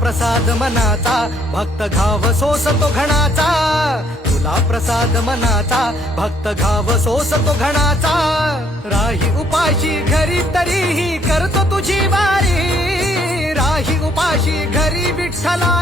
प्रसाद मनाचा भक्त घाव सोसतो घणाचा, तुला प्रसाद मनाचा भक्त घाव सोसतो घणाचा। राही उपाशी घरी तरीही करतो तुझी वारी, राही उपाशी घरी विठ्ठला